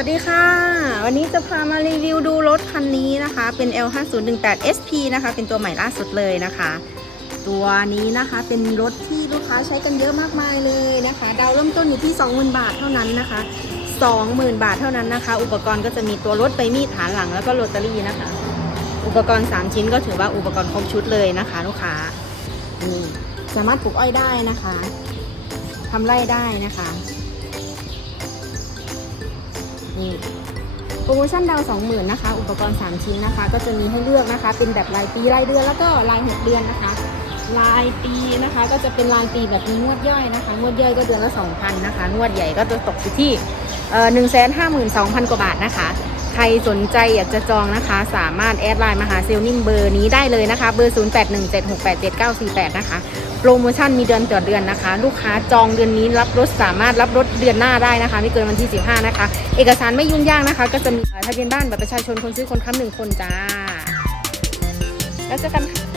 วัสดีค่ะ วันนี้จะพามารีวิวดูรถคันนี้นะคะ เป็น L5018 SP นะคะ เป็นตัวใหม่ล่าสุดเลยนะคะ ตัวนี้นะคะเป็นรถที่ลูกค้าใช้กันเยอะมากมายเลยนะคะ ดาวเริ่มต้นอยู่ที่ 20,000 บาทเท่านั้นนะคะ 20,000 บาทเท่านั้นนะคะ อุปกรณ์ก็จะมีตัวรถไปมีดฐานหลังแล้วก็โรตารี่นะคะ อุปกรณ์ 3 ชิ้นก็ถือว่าอุปกรณ์ครบชุดเลยนะคะ ลูกค้านี่สามารถปลูกอ้อยได้นะคะทำไร่ได้นะคะ นี่โปรโมชั่นดาวสองหมื่นนะคะ อุปกรณ์ 3 ชิ้นนะคะ ก็จะมีให้เลือกนะคะ เป็นแบบรายปีรายเดือนแล้วก็รายหกเดือนนะคะ รายปีนะคะ ก็จะเป็นรายปีแบบมีงวดย่อยนะคะ งวดย่อยก็เดือนละ2,000นะคะ งวดใหญ่ก็จะตกอยู่ที่หนึ่งแสนห้าหมื่นสองพันกว่าบาทนะคะ รสนใจอยากจะจองนะคะ สามารถแอดไลน์มาหาเซลนิ่มเบอร์นี้ได้เลยนะคะ เบอร์ 0817687948 นะคะ โปรโมชั่นมีเดือนต่อเดือนนะคะ ลูกค้าจองเดือนนี้รับรถสามารถรับรถเดือนหน้าได้นะคะ ไม่เกินวันที่ 15 นะคะ เอกสารไม่ยุ่งยากนะคะ ก็จะมีทะเบียนบ้านบัตรประชาชนคนซื้อคนค้ำหนึ่งคนจ้า แล้วเจอกันค่ะ